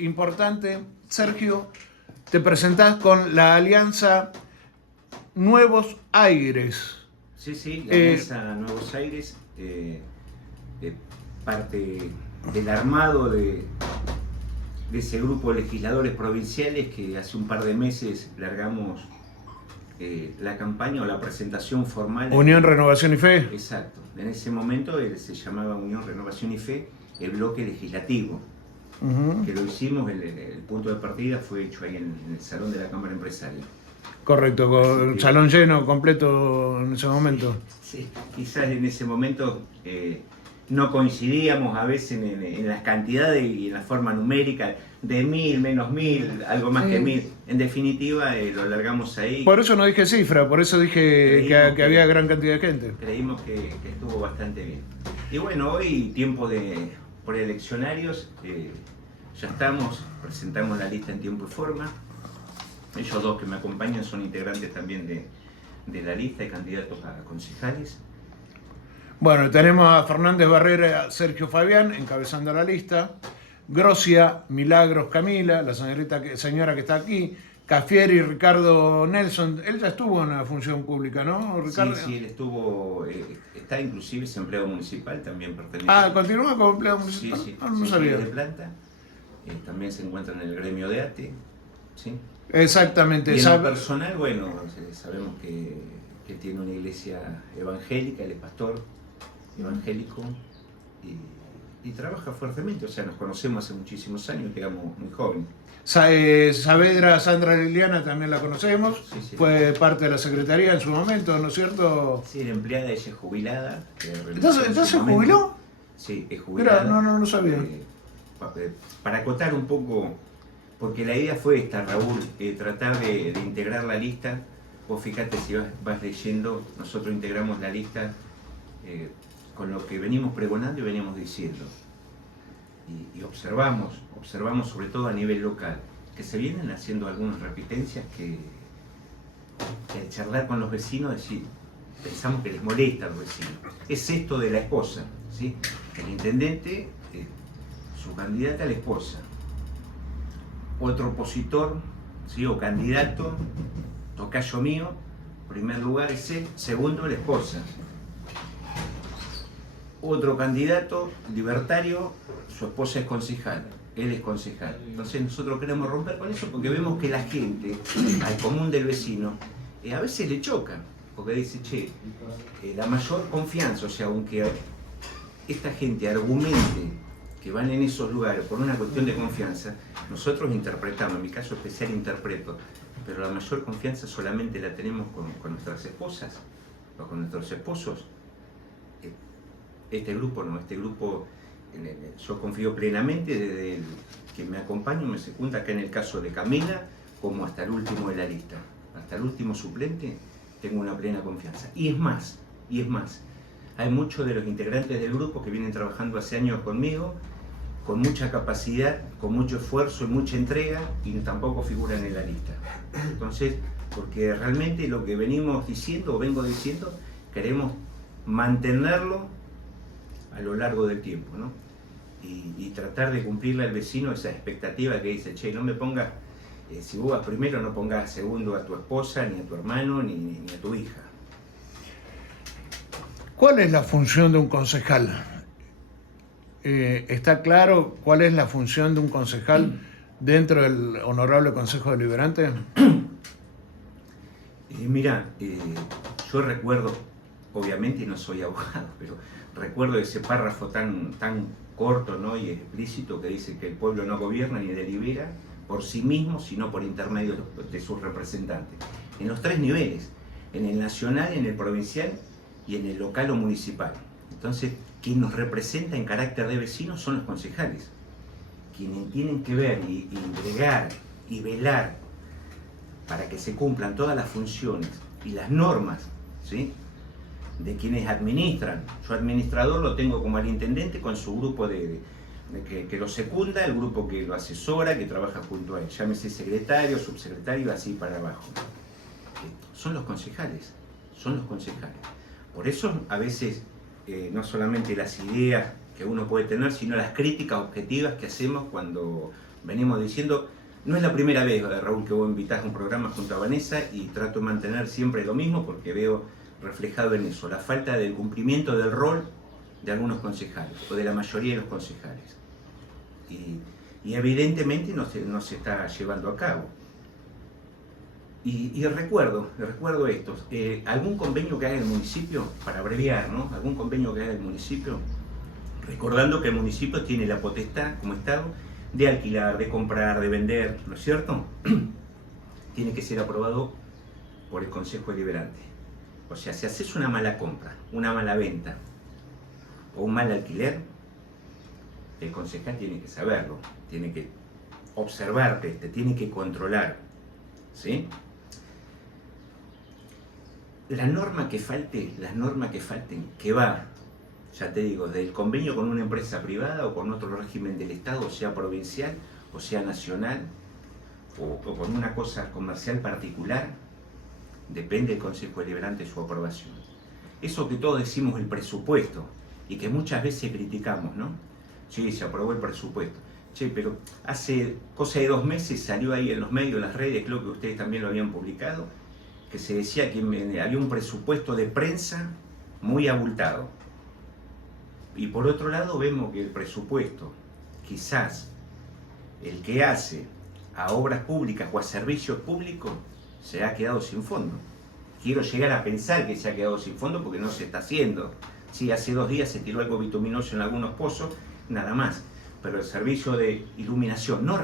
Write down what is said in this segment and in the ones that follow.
Importante, Sergio, te presentás con la alianza Nuevos Aires. Sí, la Alianza Nuevos Aires, parte del armado de ese grupo de legisladores provinciales que hace un par de meses largamos la campaña o la presentación formal. Unión, Renovación y Fe. Exacto, en ese momento se llamaba Unión, Renovación y Fe, el bloque legislativo. Que lo hicimos, el punto de partida fue hecho ahí en el Salón de la Cámara Empresaria. Correcto, con el salón lleno, completo en ese momento. Sí, quizás en ese momento no coincidíamos a veces en las cantidades y en la forma numérica, de 1000, menos 1000, algo más que 1000. En definitiva, lo alargamos ahí. Por eso no dije cifra, por eso dije que había gran cantidad de gente. Creímos que estuvo bastante bien. Y bueno, hoy, tiempo de preeleccionarios, ya estamos, presentamos la lista en tiempo y forma. Ellos dos que me acompañan son integrantes también de la lista de candidatos a concejales. Bueno, tenemos a Fernández Barrera, Sergio Fabián, encabezando la lista. Grocia, Milagros Camila, la señora que está aquí. Cafieri, Ricardo Nelson. Él ya estuvo en la función pública, ¿no, Ricardo? Sí, él estuvo, está inclusive, es empleado municipal, también pertenece. Ah, ¿continúa como empleado municipal? Sí, no sabía. De planta. También se encuentra en el gremio de ATE. ¿Sí? Exactamente. Y en lo personal, bueno, sabemos que tiene una iglesia evangélica, él es pastor evangélico y trabaja fuertemente, o sea, nos conocemos hace muchísimos años, llegamos muy jóvenes. Saavedra, Sandra Liliana, también la conocemos, sí. Fue parte de la secretaría en su momento, ¿no es cierto? Sí, era empleada, ella es jubilada. ¿Entonces se jubiló? Sí, es jubilada. Mira, no sabía. Para acotar un poco, porque la idea fue esta, Raúl, tratar de integrar la lista. Vos fíjate, si vas leyendo, nosotros integramos la lista con lo que venimos pregonando y veníamos diciendo. Y observamos sobre todo a nivel local, que se vienen haciendo algunas repitencias que al charlar con los vecinos, pensamos que les molesta a los vecinos. Es esto de la esposa, ¿sí? El intendente, su candidata a la esposa. Otro opositor, ¿sí? O candidato, tocayo mío, primer lugar es él, segundo la esposa. Otro candidato, libertario, su esposa es concejal, él es concejal. Entonces nosotros queremos romper con eso porque vemos que la gente, al común del vecino, a veces le choca, porque dice, la mayor confianza, o sea, aunque esta gente argumente que van en esos lugares por una cuestión de confianza, nosotros interpretamos, en mi caso especial interpreto, pero la mayor confianza solamente la tenemos con nuestras esposas o con nuestros esposos. Este grupo no, yo confío plenamente desde el que me acompaña, me secunda acá en el caso de Camila, como hasta el último de la lista, hasta el último suplente, tengo una plena confianza. Y es más, hay muchos de los integrantes del grupo que vienen trabajando hace años conmigo, con mucha capacidad, con mucho esfuerzo y mucha entrega, y tampoco figuran en la lista. Entonces, porque realmente lo que vengo diciendo, queremos mantenerlo a lo largo del tiempo, ¿no? Y tratar de cumplirle al vecino esa expectativa que dice, no me pongas, si vos vas primero, no pongas segundo a tu esposa, ni a tu hermano, ni a tu hija. ¿Cuál es la función de un concejal? ¿Está claro cuál es la función de un concejal dentro del Honorable Consejo Deliberante? Mira, yo recuerdo, obviamente no soy abogado, pero recuerdo ese párrafo tan corto, ¿no? Y explícito que dice que el pueblo no gobierna ni delibera por sí mismo, sino por intermedio de sus representantes. En los 3 niveles, en el nacional, en el provincial y en el local o municipal. Entonces, quien nos representa en carácter de vecinos son los concejales, quienes tienen que ver y entregar y velar para que se cumplan todas las funciones y las normas, ¿sí? De quienes administran. Yo administrador lo tengo como al intendente con su grupo que lo secunda, el grupo que lo asesora, que trabaja junto a él, llámese secretario, subsecretario, así para abajo. Son los concejales. Por eso a veces no solamente las ideas que uno puede tener, sino las críticas objetivas que hacemos cuando venimos diciendo, no es la primera vez, Raúl, que vos invitás a un programa junto a Vanessa y trato de mantener siempre lo mismo porque veo reflejado en eso, la falta del cumplimiento del rol de algunos concejales o de la mayoría de los concejales. Y evidentemente no se está llevando a cabo. Y recuerdo esto, algún convenio que haga el municipio, para abreviar, ¿no? Algún convenio que haga el municipio, recordando que el municipio tiene la potestad, como Estado, de alquilar, de comprar, de vender, ¿no es cierto? Tiene que ser aprobado por el Consejo Deliberante. O sea, si haces una mala compra, una mala venta o un mal alquiler, el concejal tiene que saberlo, tiene que observarte, te tiene que controlar, ¿sí? Las normas que falten, que va, ya te digo, del convenio con una empresa privada o con otro régimen del Estado, sea provincial o sea nacional, o con una cosa comercial particular, depende del Consejo Deliberante su aprobación. Eso que todos decimos el presupuesto y que muchas veces criticamos, ¿no? Sí, se aprobó el presupuesto. Che, pero hace cosa de 2 meses salió ahí en los medios, en las redes, creo que ustedes también lo habían publicado, que se decía que había un presupuesto de prensa muy abultado. Y por otro lado vemos que el presupuesto, quizás el que hace a obras públicas o a servicios públicos, se ha quedado sin fondo. Quiero llegar a pensar que se ha quedado sin fondo porque no se está haciendo. Sí, hace 2 días se tiró algo bituminoso en algunos pozos, nada más. Pero el servicio de iluminación, no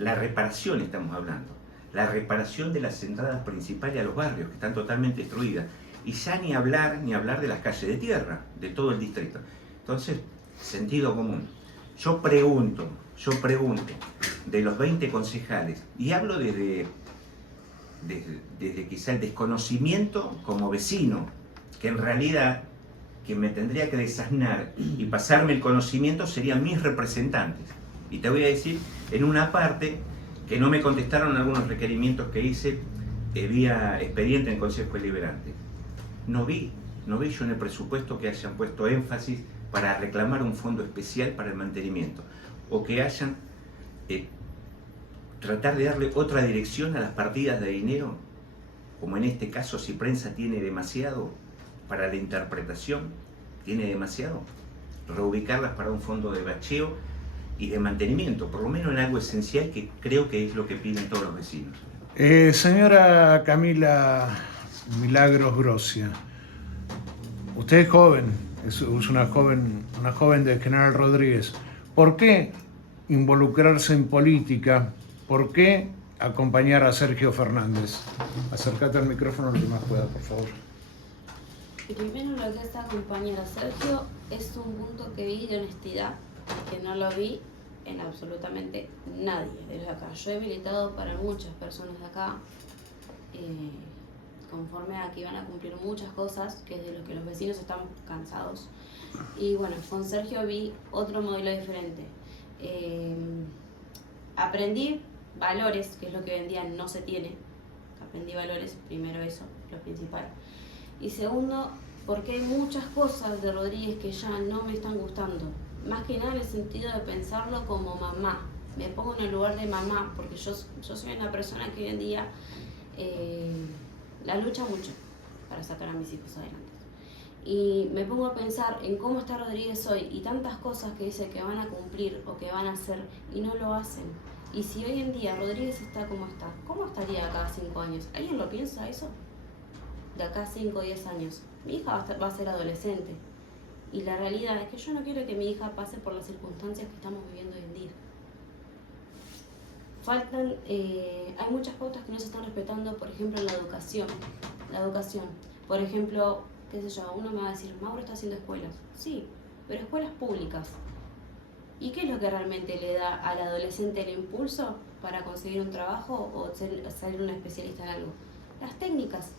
la reparación estamos hablando, la reparación de las entradas principales a los barrios que están totalmente destruidas. Y ya ni hablar de las calles de tierra, de todo el distrito. Entonces, sentido común. Yo pregunto, de los 20 concejales, y hablo desde quizá el desconocimiento como vecino, que en realidad quien me tendría que desasnar y pasarme el conocimiento serían mis representantes. Y te voy a decir, en una parte, que no me contestaron algunos requerimientos que hice vía expediente en el Consejo Deliberante. No vi yo en el presupuesto que hayan puesto énfasis para reclamar un fondo especial para el mantenimiento, o que hayan tratar de darle otra dirección a las partidas de dinero, como en este caso si prensa tiene demasiado para la interpretación, tiene demasiado, reubicarlas para un fondo de bacheo y de mantenimiento, por lo menos en algo esencial que creo que es lo que piden todos los vecinos. Señora Camila Milagros Grosia, usted es joven, es una joven de General Rodríguez. ¿Por qué involucrarse en política? ¿Por qué acompañar a Sergio Fernández? Acércate al micrófono lo que más puedas, por favor. Primero, lo que es acompañar a Sergio es un punto que vi de honestidad, que no lo vi en absolutamente nadie de acá. Yo he militado para muchas personas de acá, conforme a que iban a cumplir muchas cosas, que es de lo que los vecinos están cansados. Y bueno, con Sergio vi otro modelo diferente. Aprendí valores, que es lo que hoy en día no se tiene. Aprendí valores, primero eso, lo principal. Y segundo, porque hay muchas cosas de Rodríguez que ya no me están gustando. Más que nada en el sentido de pensarlo como mamá. Me pongo en el lugar de mamá, porque yo soy una persona que hoy en día la lucha mucho para sacar a mis hijos adelante. Y me pongo a pensar en cómo está Rodríguez hoy y tantas cosas que dice que van a cumplir o que van a hacer y no lo hacen. Y si hoy en día Rodríguez está como está, ¿cómo estaría acá a 5 años? ¿Alguien lo piensa eso? De acá a 5 o 10 años. Mi hija va a ser adolescente. Y la realidad es que yo no quiero que mi hija pase por las circunstancias que estamos viviendo hoy en día. Hay muchas pautas que no se están respetando, por ejemplo, en la educación. Por ejemplo, qué sé yo, uno me va a decir, Mauro está haciendo escuelas. Sí, pero escuelas públicas. ¿Y qué es lo que realmente le da al adolescente el impulso para conseguir un trabajo o ser un especialista en algo? Las técnicas.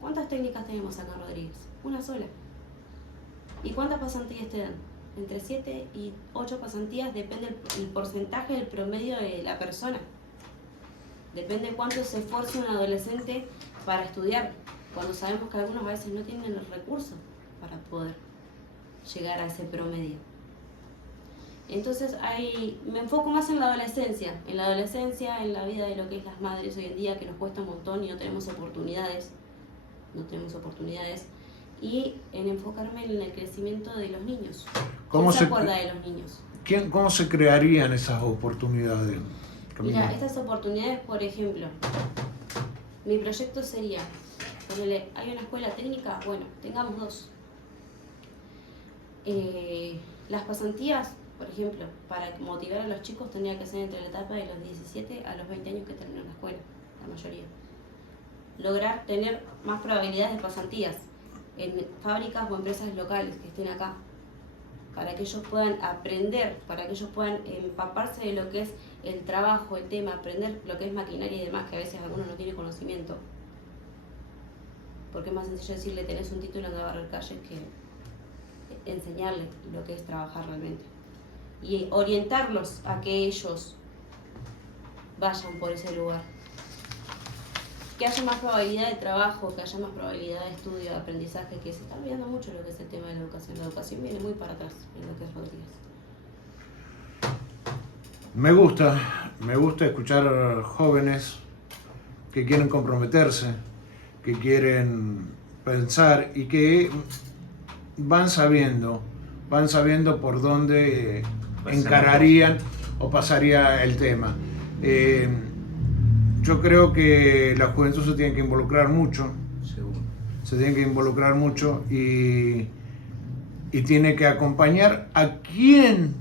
¿Cuántas técnicas tenemos acá en Rodríguez? Una sola. ¿Y cuántas pasantías te dan? Entre 7 y 8 pasantías, depende el porcentaje del promedio de la persona. Depende cuánto se esfuerza un adolescente para estudiar, cuando sabemos que algunos a veces no tienen los recursos para poder llegar a ese promedio. Entonces me enfoco más en la adolescencia, en la vida de lo que es las madres hoy en día, que nos cuesta un montón y no tenemos oportunidades, y en enfocarme en el crecimiento de los niños. ¿Cómo se acuerda de los niños? ¿Cómo se crearían esas oportunidades, Camila? Mira, estas oportunidades, por ejemplo, mi proyecto sería, ponele, hay una escuela técnica, bueno, tengamos 2. Las pasantías, por ejemplo, para motivar a los chicos tendría que ser entre la etapa de los 17 a los 20 años que terminan la escuela, la mayoría. Lograr tener más probabilidades de pasantías en fábricas o empresas locales que estén acá, para que ellos puedan aprender, para que ellos puedan empaparse de lo que es el trabajo, el tema, aprender lo que es maquinaria y demás, que a veces alguno no tiene conocimiento. Porque es más sencillo decirle tenés un título, anda a barrer calles, que enseñarle lo que es trabajar realmente. Y orientarlos a que ellos vayan por ese lugar. Que haya más probabilidad de trabajo, que haya más probabilidad de estudio, de aprendizaje, que se está olvidando mucho lo que es el tema de la educación. La educación viene muy para atrás en lo que es Rodríguez. Me gusta escuchar jóvenes que quieren comprometerse, que quieren pensar y que van sabiendo por dónde encararían o pasaría el tema. Yo creo que la juventud se tiene que involucrar mucho. Seguro. Se tiene que involucrar mucho y tiene que acompañar a quien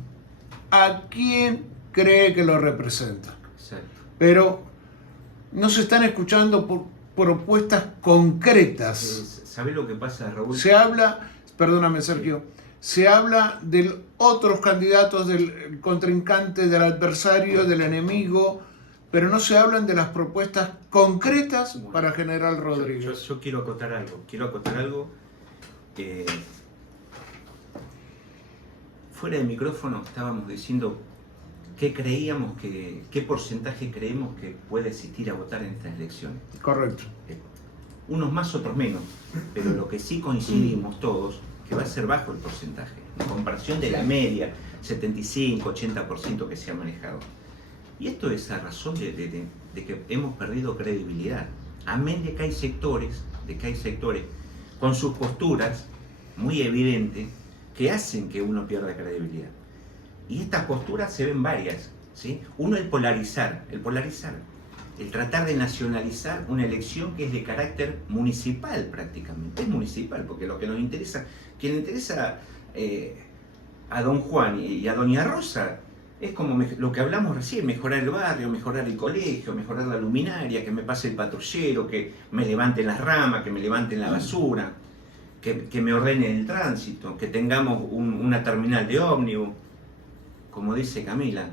cree que lo representa. Exacto. Pero no se están escuchando por propuestas concretas. ¿Sabés lo que pasa, Raúl? Se habla, perdóname Sergio, se habla de otros candidatos, del contrincante, del adversario, del enemigo, pero no se hablan de las propuestas concretas para General Rodríguez. Yo quiero acotar algo. Fuera del micrófono estábamos diciendo qué porcentaje creemos que puede asistir a votar en estas elecciones. Correcto. Unos más, otros menos, pero lo que sí coincidimos todos, que va a ser bajo el porcentaje, en comparación de la media, 75-80% que se ha manejado. Y esto es a razón de que hemos perdido credibilidad. Amén de que hay sectores con sus posturas muy evidentes que hacen que uno pierda credibilidad. Y estas posturas se ven varias, ¿sí? Uno, el polarizar, el tratar de nacionalizar una elección que es de carácter municipal prácticamente. Es municipal, porque lo que nos interesa, quien interesa a don Juan y a doña Rosa, es como lo que hablamos recién, mejorar el barrio, mejorar el colegio, mejorar la luminaria, que me pase el patrullero, que me levanten las ramas, que me levanten la basura, que me ordenen el tránsito, que tengamos una terminal de ómnibus, como dice Camila,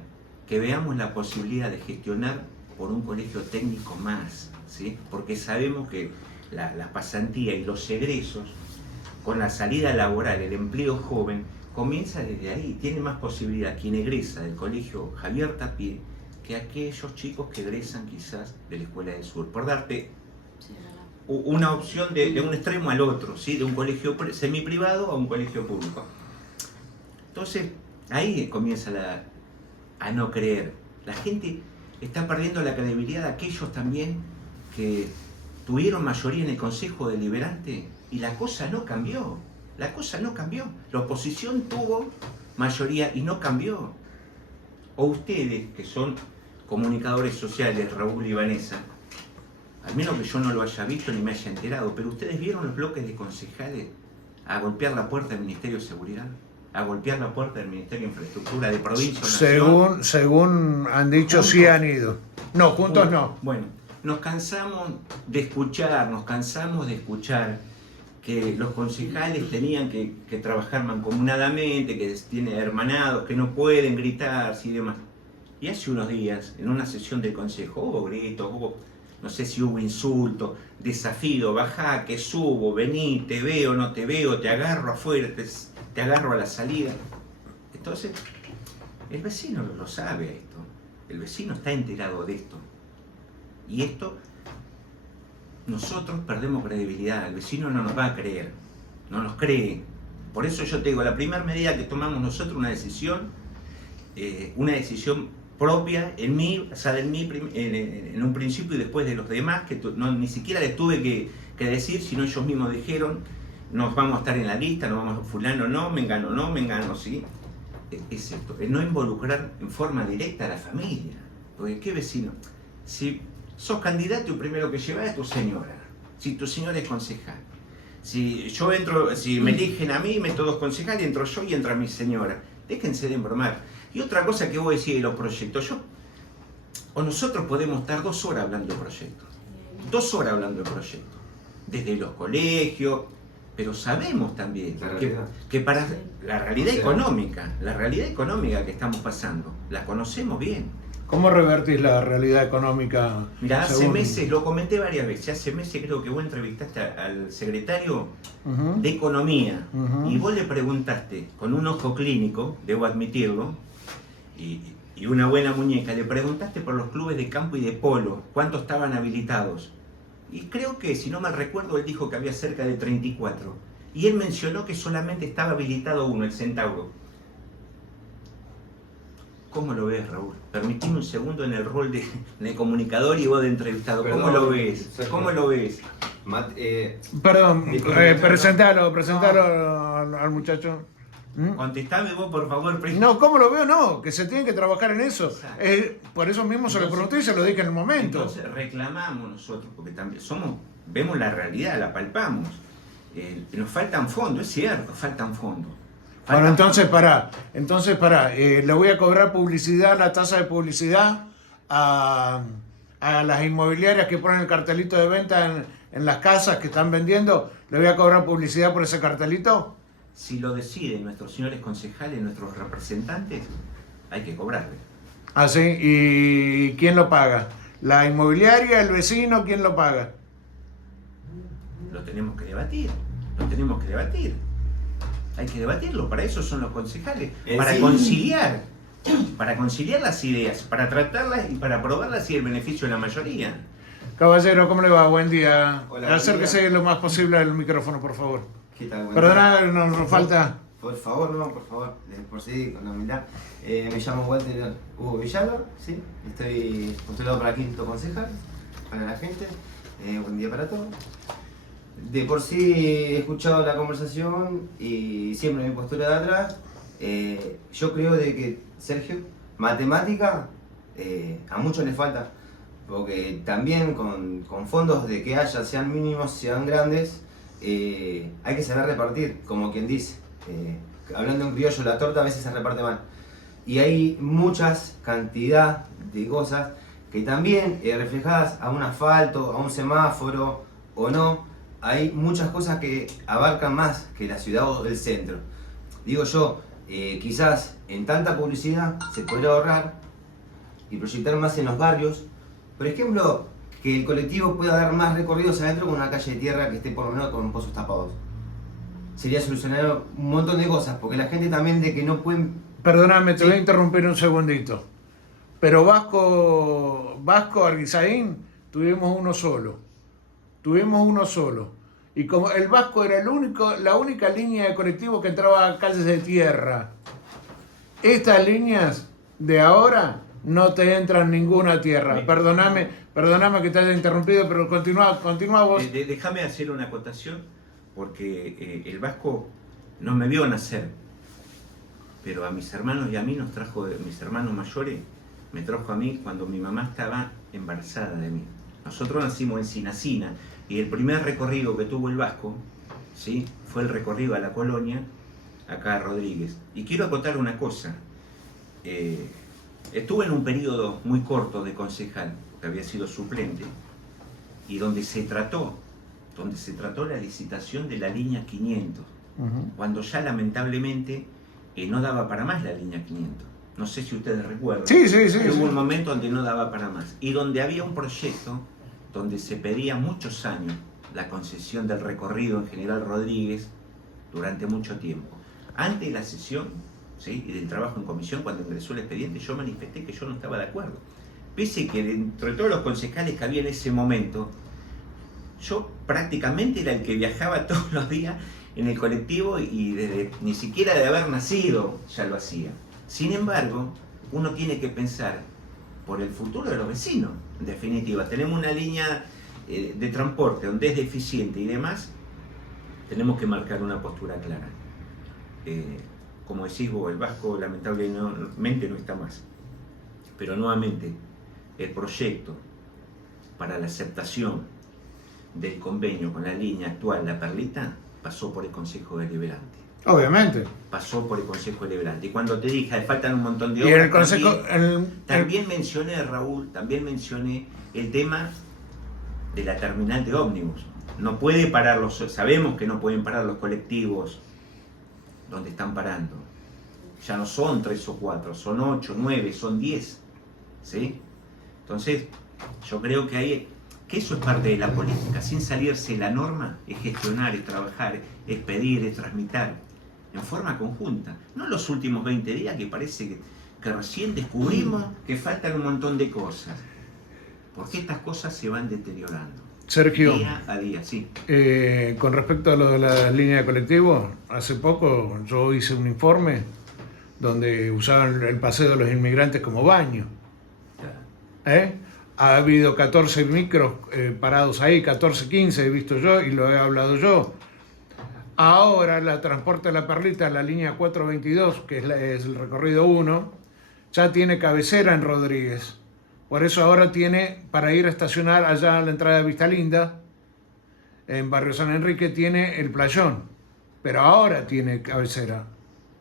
que veamos la posibilidad de gestionar por un colegio técnico más, ¿sí? Porque sabemos que la pasantía y los egresos, con la salida laboral, el empleo joven, comienza desde ahí. Tiene más posibilidad quien egresa del colegio Javier Tapié que aquellos chicos que egresan quizás de la Escuela del Sur. Por darte una opción de un extremo al otro, ¿sí? De un colegio semiprivado a un colegio público. Entonces, ahí comienza a no creer. La gente está perdiendo la credibilidad de aquellos también que tuvieron mayoría en el Consejo Deliberante y la cosa no cambió. La oposición tuvo mayoría y no cambió. O ustedes, que son comunicadores sociales, Raúl y Vanessa, al menos que yo no lo haya visto ni me haya enterado, pero ustedes vieron los bloques de concejales a golpear la puerta del Ministerio de Seguridad, a golpear la puerta del Ministerio de Infraestructura de provincia o nación. Según han dicho, juntos. Sí han ido. No, juntos no. Bueno, nos cansamos de escuchar que los concejales tenían que trabajar mancomunadamente, que tienen hermanados, que no pueden gritar y demás. Y hace unos días, en una sesión del consejo, hubo gritos, no sé si hubo insultos, desafío, bajá, que subo, vení, te veo, no te veo, te agarro afuera, te agarro a la salida. Entonces, el vecino lo sabe esto, el vecino está enterado de esto. Y esto, nosotros perdemos credibilidad, el vecino no nos va a creer, no nos cree. Por eso yo te digo, la primera medida que tomamos nosotros, una decisión, una decisión propia en mí, basada en mí en un principio y después de los demás, que ni siquiera les tuve que decir, sino ellos mismos dijeron, nos vamos a estar en la lista, nos vamos a fulano no, mengano sí. Es esto, es no involucrar en forma directa a la familia, porque qué vecino, si sos candidato y primero que llevas es tu señora, si tu señora es concejal, si yo entro, si me eligen a mí, meto 2 concejales, entro yo y entra mi señora, déjense de embromar. Y otra cosa que vos decís de los proyectos, o nosotros podemos estar 2 horas hablando de proyectos, 2 horas hablando de proyectos, desde los colegios, pero sabemos también que para la realidad económica que estamos pasando, la conocemos bien. ¿Cómo revertís la realidad económica? Mira, hace meses, lo comenté varias veces, hace meses creo que vos entrevistaste al secretario de Economía y vos le preguntaste, con un ojo clínico, debo admitirlo, y una buena muñeca, le preguntaste por los clubes de campo y de polo, cuántos estaban habilitados. Y creo que, si no mal recuerdo, él dijo que había cerca de 34. Y él mencionó que solamente estaba habilitado uno, el Centauro. ¿Cómo lo ves, Raúl? Permitime un segundo en el rol de comunicador y vos de entrevistado. Perdón, ¿Cómo lo ves? ¿Cómo lo ves? Perdón, presentalo al muchacho. Contestame vos, por favor. No, ¿cómo lo veo? No, que se tiene que trabajar en eso. Por eso mismo se lo pregunté y se lo dije en el momento. Entonces reclamamos nosotros, porque también vemos la realidad, la palpamos. Nos faltan fondos, es cierto, faltan fondos. Bueno, entonces pará. Le voy a cobrar publicidad, la tasa de publicidad a las inmobiliarias que ponen el cartelito de venta en las casas que están vendiendo. ¿Le voy a cobrar publicidad por ese cartelito? Si lo deciden nuestros señores concejales, nuestros representantes, hay que cobrarle. Ah, sí. ¿Y quién lo paga? ¿La inmobiliaria, el vecino? ¿Quién lo paga? Lo tenemos que debatir. Hay que debatirlo. Para eso son los concejales. Para conciliar las ideas, para tratarlas y para aprobarlas y el beneficio de la mayoría. Caballero, ¿cómo le va? Buen día. Hola, Acérquese lo más posible al micrófono, por favor. ¿Qué tal? Perdona, nos falta. Por favor, por sí, con la humildad. Me llamo Walter Hugo Villalba, ¿sí? Estoy postulado para quinto concejal, para la gente. Buen día para todos. De por sí he escuchado la conversación y siempre mi postura de atrás. Yo creo de que, Sergio, matemática a muchos les falta, porque también con fondos de que haya, sean mínimos, sean grandes, hay que saber repartir, como quien dice. Hablando en criollo, la torta a veces se reparte mal. Y hay muchas cantidad de cosas que también reflejadas a un asfalto, a un semáforo o no, hay muchas cosas que abarcan más que la ciudad o el centro. Digo yo, quizás en tanta publicidad se podría ahorrar y proyectar más en los barrios. Por ejemplo, que el colectivo pueda dar más recorridos adentro con una calle de tierra que esté por lo menos con pozos tapados. Sería solucionar un montón de cosas, porque la gente también de que no pueden... Perdóname, te voy a interrumpir un segundito. Pero Vasco Arguizaín, tuvimos uno solo. Y como el Vasco era la única línea de colectivo que entraba a calles de tierra. Estas líneas de ahora no te entran ninguna tierra. Perdóname que te haya interrumpido, pero continúa vos. Déjame hacer una acotación, porque el Vasco no me vio nacer, pero a mis hermanos y a mí nos trajo, mis hermanos mayores, me trajo a mí cuando mi mamá estaba embarazada de mí. Nosotros nacimos en Sinacina y el primer recorrido que tuvo el Vasco, ¿sí?, fue el recorrido a la colonia, acá a Rodríguez. Y quiero acotar una cosa. Estuve en un periodo muy corto de concejal, porque había sido suplente, y donde se trató la licitación de la línea 500, cuando ya lamentablemente no daba para más la línea 500. No sé si ustedes recuerdan. Sí. Hubo un momento donde no daba para más, y donde había un proyecto donde se pedía muchos años la concesión del recorrido en General Rodríguez durante mucho tiempo. Antes de la sesión, ¿sí?, y del trabajo en comisión, cuando ingresó el expediente, yo manifesté que yo no estaba de acuerdo. Pese que dentro de todos los concejales que había en ese momento, yo prácticamente era el que viajaba todos los días en el colectivo y desde, ni siquiera de haber nacido ya lo hacía. Sin embargo, uno tiene que pensar por el futuro de los vecinos. En definitiva, tenemos una línea de transporte donde es deficiente y demás, tenemos que marcar una postura clara. Como decís vos, el Vasco lamentablemente no está más. Pero nuevamente, el proyecto para la aceptación del convenio con la línea actual, la Perlita, pasó por el Consejo Deliberante. Obviamente. Pasó por el Consejo Deliberante. Y cuando te dije, faltan un montón de Y obras, el Consejo... también mencioné, Raúl, también mencioné el tema de la terminal de ómnibus. No puede parar sabemos que no pueden parar los colectivos donde están parando. Ya no son 3 o 4, son 8, 9, son 10. ¿Sí? Entonces, yo creo que eso es parte de la política. Sin salirse de la norma, es gestionar, es trabajar, es pedir, es transmitir en forma conjunta. No los últimos 20 días que parece que recién descubrimos que faltan un montón de cosas. Porque estas cosas se van deteriorando. Sergio, Día a día, sí. Con respecto a lo de la línea de colectivos, hace poco yo hice un informe donde usaban el paseo de los inmigrantes como baño. Ha habido 14 micros parados ahí, 14, 15 he visto yo y lo he hablado yo. Ahora la Transporte de la Perlita, la línea 422, que es el recorrido 1, ya tiene cabecera en Rodríguez. Por eso ahora tiene, para ir a estacionar allá a la entrada de Vista Linda, en Barrio San Enrique, tiene el playón. Pero ahora tiene cabecera.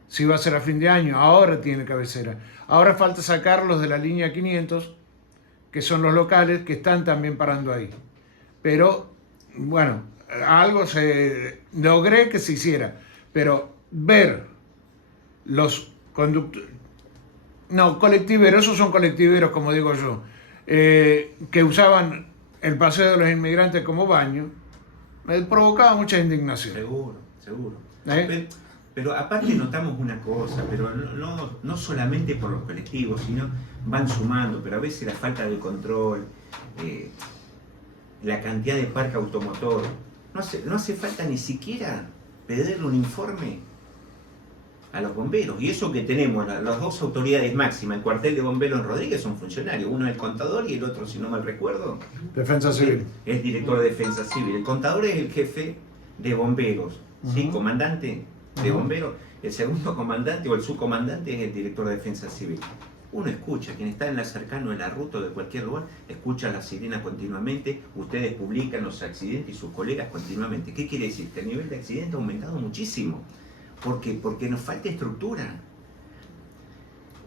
Si va a ser a fin de año, ahora tiene cabecera. Ahora falta sacarlos de la línea 500, que son los locales que están también parando ahí. Pero, bueno, algo logré que se hiciera. Pero ver los conductores... No, colectiveros, esos son colectiveros, como digo yo, que usaban el paseo de los inmigrantes como baño, me provocaba mucha indignación. Seguro. Pero aparte notamos una cosa, pero no solamente por los colectivos, sino van sumando, pero a veces la falta de control, la cantidad de parque automotor, no hace falta ni siquiera pedirle un informe a los bomberos. Y eso que tenemos, las dos autoridades máximas, el cuartel de bomberos en Rodríguez son funcionarios, uno es el contador y el otro, si no mal recuerdo, Defensa Civil. Es director de Defensa Civil. El contador es el jefe de bomberos, ¿sí? Comandante de bomberos. El segundo comandante o el subcomandante es el director de Defensa Civil. Uno escucha, quien está en la cercano, en la ruta de cualquier lugar, escucha la sirena continuamente, ustedes publican los accidentes y sus colegas continuamente. ¿Qué quiere decir? Que el nivel de accidentes ha aumentado muchísimo. ¿Por qué? Porque nos falta estructura.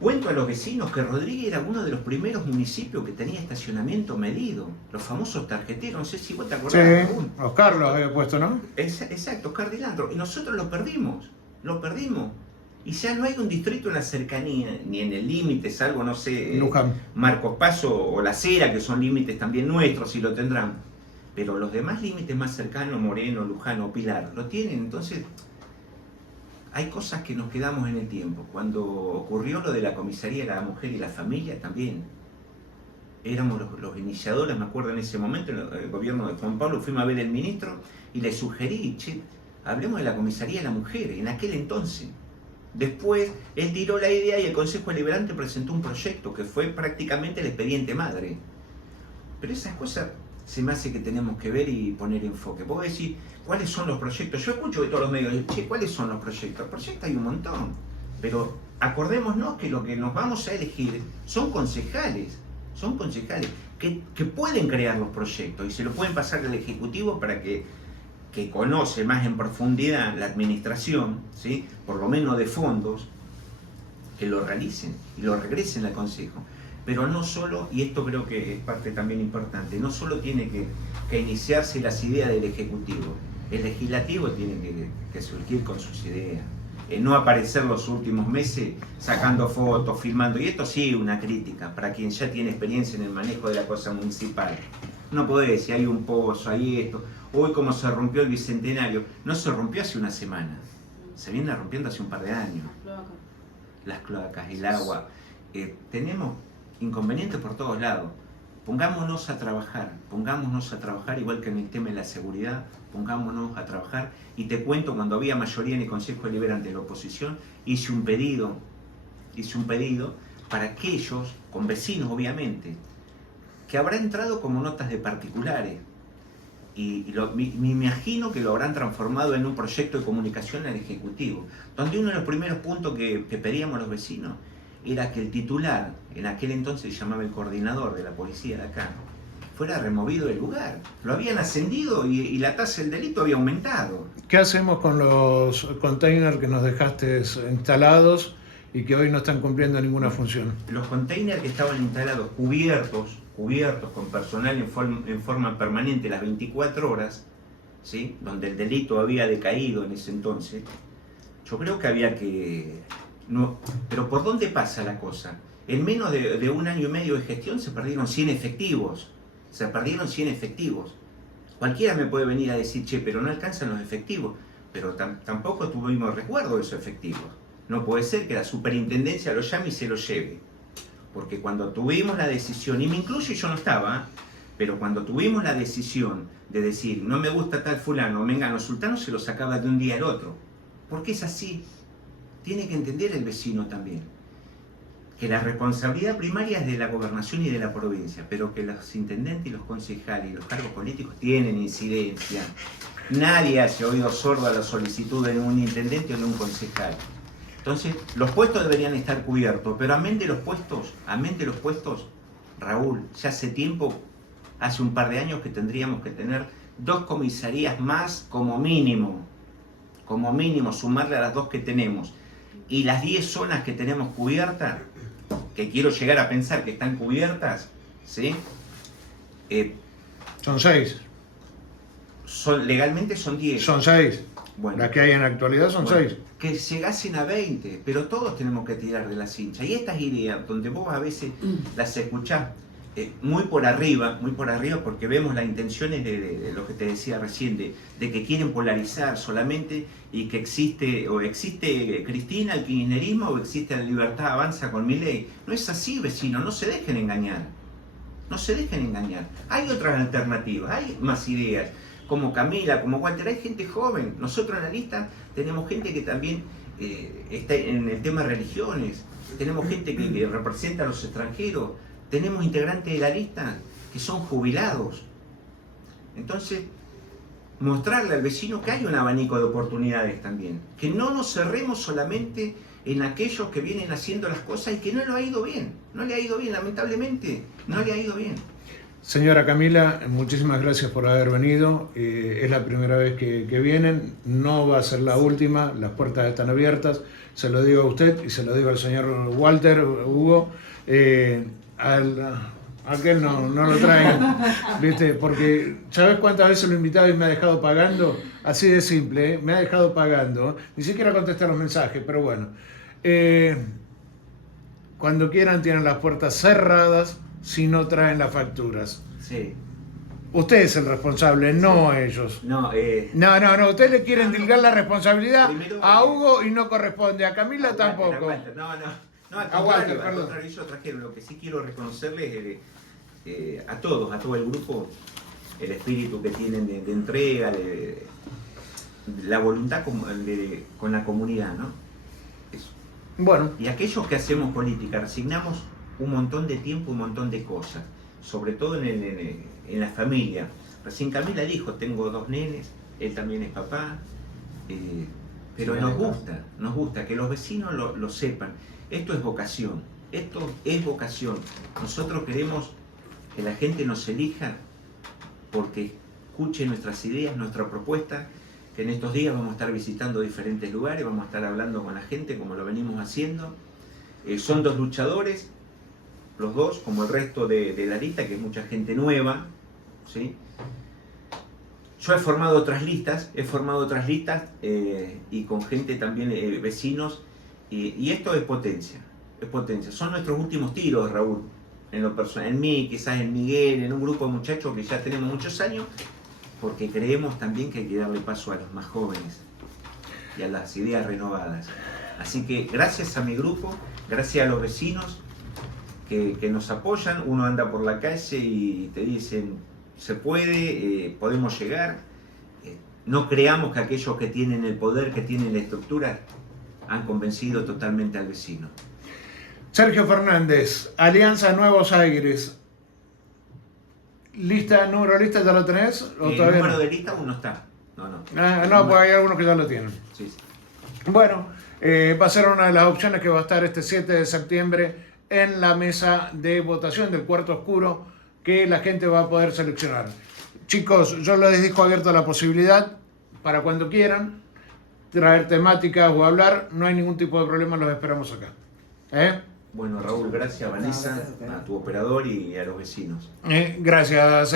Cuento a los vecinos que Rodríguez era uno de los primeros municipios que tenía estacionamiento medido, los famosos tarjeteros, no sé si vos te acordás. Sí, Oscar los había puesto, ¿no? Exacto, Oscar Dilandro, y nosotros lo perdimos. Y ya no hay un distrito en la cercanía, ni en el límite, salvo, no sé, Luján. Marcos Paso o La Cera, que son límites también nuestros, si lo tendrán. Pero los demás límites más cercanos, Moreno, Luján o Pilar, lo tienen. Entonces, hay cosas que nos quedamos en el tiempo. Cuando ocurrió lo de la comisaría de la mujer y la familia, también éramos los iniciadores, me acuerdo en ese momento, en el gobierno de Juan Pablo, fuimos a ver al ministro y le sugerí, che, hablemos de la comisaría de la mujer, en aquel entonces. Después, él tiró la idea y el Consejo Deliberante presentó un proyecto que fue prácticamente el expediente madre. Pero esas cosas se me hace que tenemos que ver y poner enfoque. Vos decís, ¿cuáles son los proyectos? Yo escucho de todos los medios, che, ¿cuáles son los proyectos? Proyectos hay un montón, pero acordémonos que lo que nos vamos a elegir son concejales que pueden crear los proyectos y se lo pueden pasar al Ejecutivo para que conoce más en profundidad la administración, ¿sí? Por lo menos de fondos, que lo realicen y lo regresen al Consejo. Pero no solo, y esto creo que es parte también importante, no solo tiene que iniciarse las ideas del Ejecutivo, el Legislativo tiene que surgir con sus ideas. No aparecer los últimos meses sacando fotos, filmando, y esto sí una crítica para quien ya tiene experiencia en el manejo de la cosa municipal. No podés decir, hay un pozo, hay esto, hoy como se rompió el Bicentenario, no se rompió hace una semana, se viene rompiendo hace un par de años. Las cloacas, el agua, tenemos inconvenientes por todos lados. Pongámonos a trabajar igual que en el tema de la seguridad, pongámonos a trabajar. Y te cuento, cuando había mayoría en el Consejo Deliberante de la oposición, hice un pedido para aquellos, con vecinos obviamente, que habrá entrado como notas de particulares. Y me imagino que lo habrán transformado en un proyecto de comunicación al Ejecutivo, donde uno de los primeros puntos que pedíamos los vecinos era que el titular, en aquel entonces se llamaba el coordinador de la policía de acá, fuera removido del lugar. Lo habían ascendido y la tasa del delito había aumentado. ¿Qué hacemos con los containers que nos dejaste instalados y que hoy no están cumpliendo ninguna función? Los containers que estaban instalados cubiertos con personal en forma permanente las 24 horas, ¿sí? Donde el delito había decaído en ese entonces, yo creo que había que... No, pero ¿por dónde pasa la cosa? En menos de un año y medio de gestión se perdieron 100 efectivos. Se perdieron 100 efectivos. Cualquiera me puede venir a decir, che, pero no alcanzan los efectivos. Pero tampoco tuvimos recuerdo de esos efectivos. No puede ser que la superintendencia lo llame y se lo lleve. Porque cuando tuvimos la decisión, y me incluye, yo no estaba, pero cuando tuvimos la decisión de decir, no me gusta tal fulano, mengano, sultano, se lo sacaba de un día al otro. Porque es así. Tiene que entender el vecino también. Que la responsabilidad primaria es de la gobernación y de la provincia, pero que los intendentes y los concejales y los cargos políticos tienen incidencia. Nadie hace oído sordo a la solicitud de un intendente o de un concejal. Entonces, los puestos deberían estar cubiertos, pero amén de los puestos, Raúl, ya hace tiempo, hace un par de años que tendríamos que tener 2 comisarías más como mínimo, sumarle a las 2 que tenemos. Y las 10 zonas que tenemos cubiertas, que quiero llegar a pensar que están cubiertas, ¿sí? Son 6. Legalmente son 10. Son 6. Bueno, Las que hay en la actualidad son 6. que llegasen a 20, pero todos tenemos que tirar de la cincha. Y estas ideas, donde vos a veces las escuchás muy por arriba, porque vemos las intenciones de lo que te decía recién, de que quieren polarizar solamente y que existe Cristina, el kirchnerismo, o existe la libertad avanza con Milei. No es así, vecino, no se dejen engañar. No se dejen engañar. Hay otras alternativas, hay más ideas. Como Camila, como Walter, hay gente joven. Nosotros en la lista tenemos gente que también está en el tema de religiones, tenemos gente que representa a los extranjeros, tenemos integrantes de la lista que son jubilados. Entonces, mostrarle al vecino que hay un abanico de oportunidades también, que no nos cerremos solamente en aquellos que vienen haciendo las cosas y que no le ha ido bien, lamentablemente, no le ha ido bien. Señora Camila, muchísimas gracias por haber venido. Es la primera vez que vienen, no va a ser la última, las puertas están abiertas. Se lo digo a usted y se lo digo al señor Walter, Hugo. Aquel no lo traigan, ¿viste? Porque ¿sabes cuántas veces lo he invitado y me ha dejado pagando? Así de simple, ¿eh? Me ha dejado pagando. Ni siquiera contestar los mensajes, pero bueno. Cuando quieran tienen las puertas cerradas si no traen las facturas. Sí. Usted es el responsable, no ellos. No, Ustedes le quieren dilgar la responsabilidad primero, a Hugo y no corresponde, a Camila tampoco. No, al contrario, ellos trajeron. Lo que sí quiero reconocerles a todos, a todo el grupo, el espíritu que tienen de entrega, de la voluntad con la comunidad, ¿no? Eso. Bueno. Y aquellos que hacemos política, resignamos un montón de tiempo, un montón de cosas, sobre todo en la familia. Recién Camila dijo, tengo 2 nenes, él también es papá, pero Sí, nos gusta que los vecinos lo sepan. Esto es vocación. Nosotros queremos que la gente nos elija porque escuche nuestras ideas, nuestra propuesta, que en estos días vamos a estar visitando diferentes lugares, vamos a estar hablando con la gente como lo venimos haciendo. Son 2 luchadores, los 2, como el resto de la lista, que es mucha gente nueva, ¿sí? Yo he formado otras listas y con gente también, vecinos, y esto es potencia. Son nuestros últimos tiros, Raúl, en lo personal, en mí, quizás en Miguel, en un grupo de muchachos que ya tenemos muchos años, porque creemos también que hay que darle paso a los más jóvenes y a las ideas renovadas. Así que gracias a mi grupo, gracias a los vecinos que nos apoyan. Uno anda por la calle y te dicen, se puede, podemos llegar. No creamos que aquellos que tienen el poder, que tienen la estructura, han convencido totalmente al vecino. Sergio Fernández, Alianza Nuevos Aires. ¿Lista, número de lista ya lo tenés? ¿O El todavía número no? de lista aún no está. No, no. No, pues hay algunos que ya lo tienen. Sí, sí. Bueno, va a ser una de las opciones que va a estar este 7 de septiembre en la mesa de votación del cuarto oscuro que la gente va a poder seleccionar. Chicos, yo les dejo abierta la posibilidad para cuando quieran traer temáticas o hablar, no hay ningún tipo de problema, los esperamos acá. Bueno, Raúl, gracias a Vanessa, a tu operador y a los vecinos. Gracias, Sergio.